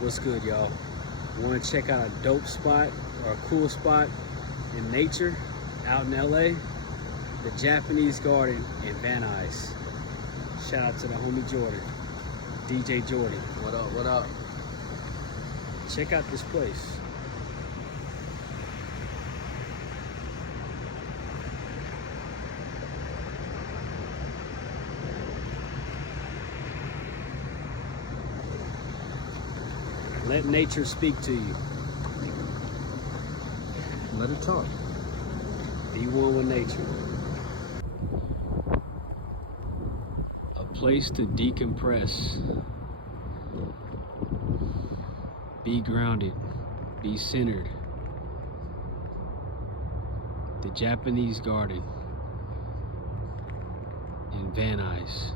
What's good, y'all? Want to check out a dope spot or a cool spot in nature out in LA? The Japanese Garden in Van Nuys. Shout out to the homie Jordan, DJ Jordan. What up, what up? Check out this place. Let nature speak to you. Let it talk. Be one with nature. A place to decompress. Be grounded. Be centered. The Japanese Garden in Van Nuys.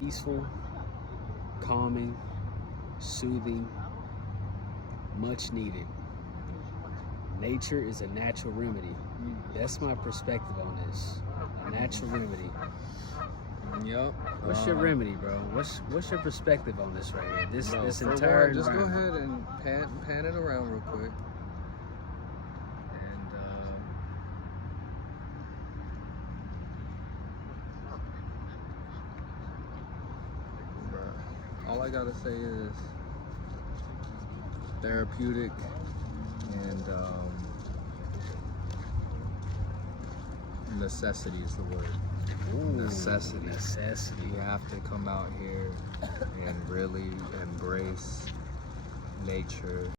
Peaceful, calming, soothing, much needed. Nature is a natural remedy. That's my perspective on this. A natural remedy. Yup. What's your remedy, bro? What's your perspective on this right here? This For entire one, just go environment. ahead and pan it around real quick. And all I gotta say is therapeutic and necessity is the word. Ooh, Necessity. Necessity. You have to come out here and really embrace nature.